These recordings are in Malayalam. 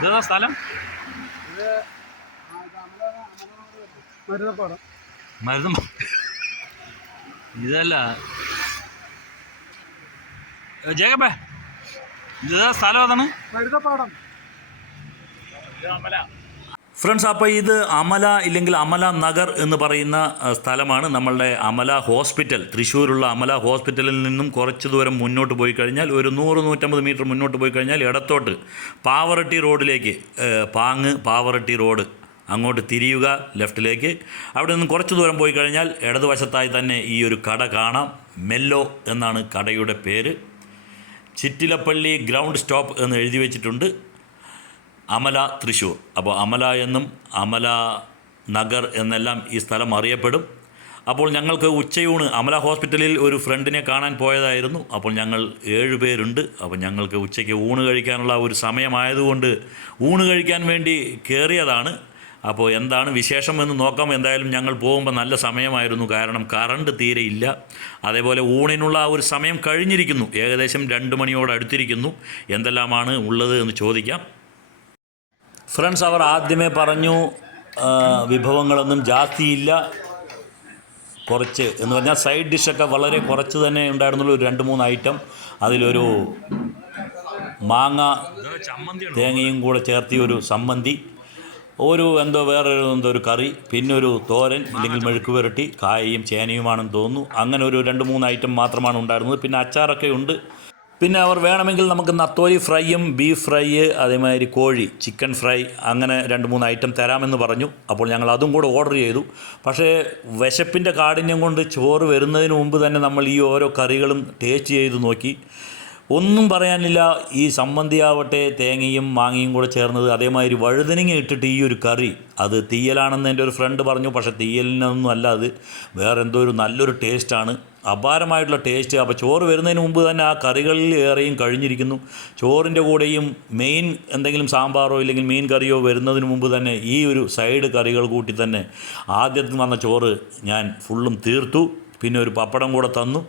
ഇതേതാ സ്ഥലം? മരുന്ന് ഇതല്ല ജേക്കബേ, ഇതേതാ സ്ഥലം? അതാണ് മരുന്നപ്പാടം. ഫ്രണ്ട്സ്, അപ്പോൾ ഇത് അമല ഇല്ലെങ്കിൽ അമല നഗർ എന്ന് പറയുന്ന സ്ഥലമാണ്. നമ്മളുടെ അമല ഹോസ്പിറ്റൽ, തൃശ്ശൂരുള്ള അമല ഹോസ്പിറ്റലിൽ നിന്നും കുറച്ച് ദൂരം മുന്നോട്ട് പോയി കഴിഞ്ഞാൽ, ഒരു 100-150 മീറ്റർ മുന്നോട്ട് പോയി കഴിഞ്ഞാൽ ഇടത്തോട്ട് പാവറട്ടി റോഡിലേക്ക്, പാവറട്ടി റോഡ് അങ്ങോട്ട് തിരിയുക ലെഫ്റ്റിലേക്ക്. അവിടെ നിന്ന് കുറച്ച് ദൂരം പോയി കഴിഞ്ഞാൽ ഇടതുവശത്തായി തന്നെ ഈ ഒരു കട കാണാം. മെല്ലോ എന്നാണ് കടയുടെ പേര്. ചിറ്റിലപ്പള്ളി ഗ്രൗണ്ട് സ്റ്റോപ്പ് എന്ന് എഴുതി വെച്ചിട്ടുണ്ട്. അമല തൃശ്ശൂർ. അപ്പോൾ അമല എന്നും അമല നഗർ എന്നെല്ലാം ഈ സ്ഥലം അറിയപ്പെടും. അപ്പോൾ ഞങ്ങൾക്ക് ഉച്ചയൂണ് അമല ഹോസ്പിറ്റലിൽ ഒരു ഫ്രണ്ടിനെ കാണാൻ പോയതായിരുന്നു. അപ്പോൾ ഞങ്ങൾ 7 പേരുണ്ട്. അപ്പോൾ ഞങ്ങൾക്ക് ഉച്ചയ്ക്ക് ഊണ് കഴിക്കാനുള്ള ഒരു സമയമായതുകൊണ്ട് ഊണ് കഴിക്കാൻ വേണ്ടി കയറിയതാണ്. അപ്പോൾ എന്താണ് വിശേഷം എന്ന് നോക്കാം. എന്തായാലും ഞങ്ങൾ പോകുമ്പോൾ നല്ല സമയമായിരുന്നു, കാരണം കറണ്ട് തീരെ ഇല്ല. അതേപോലെ ഊണിനുള്ള ഒരു സമയം കഴിഞ്ഞിരിക്കുന്നു, ഏകദേശം 2 മണിയോട് അടുത്തിരിക്കുന്നു. എന്തെല്ലാമാണ് ഉള്ളത് എന്ന് ചോദിക്കാം. ഫ്രണ്ട്സ്, അവർ ആദ്യമേ പറഞ്ഞു വിഭവങ്ങളൊന്നും ജാസ്തിയില്ല, കുറച്ച് എന്ന് പറഞ്ഞാൽ സൈഡ് ഡിഷൊക്കെ വളരെ കുറച്ച് തന്നെ ഉണ്ടായിരുന്നുള്ളൂ. ഒരു 2-3 ഐറ്റം. അതിലൊരു മാങ്ങ തേങ്ങയും കൂടെ ചേർത്തി ഒരു സമ്മന്തി, വേറൊരു കറി, പിന്നെ ഒരു തോരൻ അല്ലെങ്കിൽ മെഴുക്ക് പുരട്ടി, കായയും ചേനയുമാണെന്ന് തോന്നുന്നു. അങ്ങനെ ഒരു 2-3 ഐറ്റം മാത്രമാണ് ഉണ്ടായിരുന്നത്. പിന്നെ അച്ചാറൊക്കെ ഉണ്ട്. പിന്നെ അവർ വേണമെങ്കിൽ നമുക്ക് നത്തോലി ഫ്രൈയും ബീഫ് ഫ്രൈ, അതേമാതിരി കോഴി ചിക്കൻ ഫ്രൈ, അങ്ങനെ 2-3 ഐറ്റം തരാമെന്ന് പറഞ്ഞു. അപ്പോൾ ഞങ്ങൾ അതും കൂടെ ഓർഡർ ചെയ്തു. പക്ഷേ വിശപ്പിൻ്റെ കാഠിന്യം കൊണ്ട് ചോറ് വരുന്നതിന് മുമ്പ് തന്നെ നമ്മൾ ഈ ഓരോ കറികളും ടേസ്റ്റ് ചെയ്ത് നോക്കി. ഒന്നും പറയാനില്ല. ഈ സമ്മന്തിയാവട്ടെ, തേങ്ങയും മാങ്ങയും കൂടെ ചേർന്നത്, അതേമാതിരി വഴുതനങ്ങ ഇട്ടിട്ട് ഈ ഒരു കറി, അത് തീയലാണെന്ന് എൻ്റെ ഒരു ഫ്രണ്ട് പറഞ്ഞു. പക്ഷേ തീയലിനൊന്നും അല്ല, അത് വേറെ എന്തോ ഒരു നല്ലൊരു ടേസ്റ്റാണ്, അപാരമായിട്ടുള്ള ടേസ്റ്റ്. അപ്പോൾ ചോറ് വരുന്നതിന് മുമ്പ് തന്നെ ആ കറികളിൽ ഏറെയും കഴിഞ്ഞിരിക്കുന്നു. ചോറിൻ്റെ കൂടെയും മെയിൻ എന്തെങ്കിലും സാമ്പാറോ ഇല്ലെങ്കിൽ മീൻ കറിയോ വരുന്നതിന് മുമ്പ് തന്നെ ഈ ഒരു സൈഡ് കറികൾ കൂട്ടി തന്നെ ആദ്യത്തിൽ വന്ന ചോറ് ഞാൻ ഫുള്ളും തീർത്തു. പിന്നെ ഒരു പപ്പടം കൂടെ തന്നു.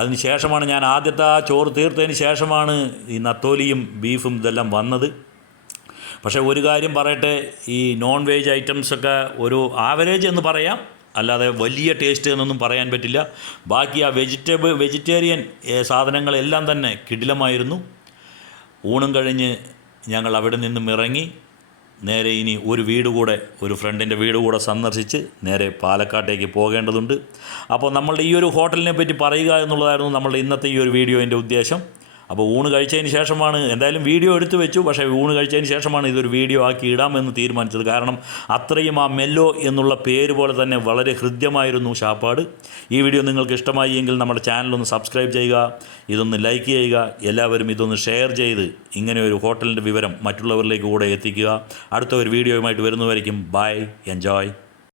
അതിന് ശേഷമാണ് ഞാൻ ആദ്യത്തെ ആ ചോറ് തീർത്തതിന് ശേഷമാണ് ഈ നത്തോലിയും ബീഫും ഇതെല്ലാം വന്നത്. പക്ഷേ ഒരു കാര്യം പറയട്ടെ, ഈ നോൺ വെജ് ഐറ്റംസൊക്കെ ഒരു ആവറേജ് എന്ന് പറയാം, അല്ലാതെ വലിയ ടേസ്റ്റ് എന്നൊന്നും പറയാൻ പറ്റില്ല. ബാക്കി ആ വെജിറ്റേറിയൻ സാധനങ്ങളെല്ലാം തന്നെ കിടിലമായിരുന്നു. ഊണും കഴിഞ്ഞ് ഞങ്ങൾ അവിടെ നിന്നും ഇറങ്ങി നേരെ ഇനി ഒരു ഫ്രണ്ടിൻ്റെ വീട് കൂടെ സന്ദർശിച്ച് നേരെ പാലക്കാട്ടേക്ക് പോകേണ്ടതുണ്ട്. അപ്പോൾ നമ്മളുടെ ഈ ഒരു ഹോട്ടലിനെ പറ്റി പറയുക എന്നുള്ളതായിരുന്നു നമ്മളുടെ ഇന്നത്തെ ഈ ഒരു വീഡിയോൻ്റെ ഉദ്ദേശം. അപ്പോൾ ഊണ് കഴിച്ചതിന് ശേഷമാണ്, എന്തായാലും വീഡിയോ എടുത്തു വെച്ചു, പക്ഷേ ഊണ് കഴിച്ചതിന് ശേഷമാണ് ഇതൊരു വീഡിയോ ആക്കി ഇടാമെന്ന് തീരുമാനിച്ചത്. കാരണം അത്രയും ആ മെല്ലോ എന്നുള്ള പേര് പോലെ തന്നെ വളരെ ഹൃദ്യമായിരുന്നു ശാപ്പാട്. ഈ വീഡിയോ നിങ്ങൾക്ക് ഇഷ്ടമായി എങ്കിൽ നമ്മുടെ ചാനലൊന്ന് സബ്സ്ക്രൈബ് ചെയ്യുക, ഇതൊന്ന് ലൈക്ക് ചെയ്യുക, എല്ലാവരും ഇതൊന്ന് ഷെയർ ചെയ്ത് ഇങ്ങനെ ഒരു ഹോട്ടലിൻ്റെ വിവരം മറ്റുള്ളവരിലേക്ക് കൂടെ എത്തിക്കുക. അടുത്ത ഒരു വീഡിയോയുമായിട്ട് വരുന്നവരേക്കും ബൈ, എൻജോയ്.